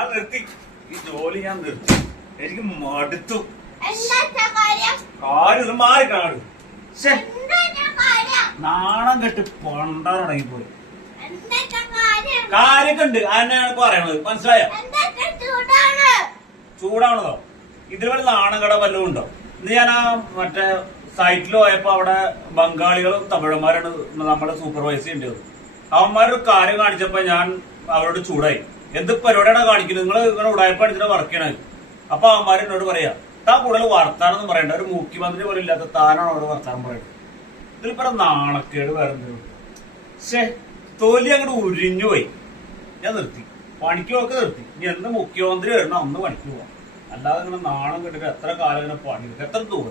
ഞാൻ നിർത്തി ഈ ജോലി, ഞാൻ നിർത്തി. എനിക്ക് മടുത്തു. കാര്യം മാറിക്കാണ്. നാണം കെട്ട് പൊണ്ടാൻ തുടങ്ങിപ്പോയി. കാര്യൊക്കെ ഉണ്ട്, അതിനാണ് പറയണത്. മനസ്സിലായോ? ചൂടാവണതോ? ഇതിൽ വല്ല നാണം കട വല്ലതും ഉണ്ടോ? ഇന്ന് ഞാൻ ആ മറ്റേ സൈറ്റിൽ പോയപ്പോ അവിടെ ബംഗാളികളും തമിഴന്മാരാണ് നമ്മുടെ സൂപ്പർവൈസ് ചെയ്യേണ്ടത്. അവന്മാരൊരു കാര്യം കാണിച്ചപ്പോ ഞാൻ അവരോട് ചൂടായി. എന്ത് പരിപാടിയാണ് കാണിക്കുന്നത്? നിങ്ങൾ ഇങ്ങനെ ഉടായ്പ അടിച്ചിട്ട് വർക്ക് ചെയ്യണത്. അപ്പൊ അവന്മാർ എന്നോട് പറയാ, താൻ കൂടുതൽ വർത്താനം പറയണ്ട, ഒരു മുഖ്യമന്ത്രി പോലും ഇല്ലാത്ത താനാണ് അവിടെ വർത്താനം പറയുന്നത്. ഇതിൽ പറ നാണക്കേട് വേറെ. പക്ഷേ തൊലി അങ്ങോട്ട് ഉരിഞ്ഞു പോയി. ഞാൻ നിർത്തി, പണിക്കുമൊക്കെ നിർത്തി. ഇനി എന്ത് മുഖ്യമന്ത്രി വരണം അന്ന് പണിക്ക് പോവാം. അല്ലാതെ ഇങ്ങനെ നാണം കെട്ടിട്ട് എത്ര കാലം ഇങ്ങനെ പണി, എത്ര ദൂരം.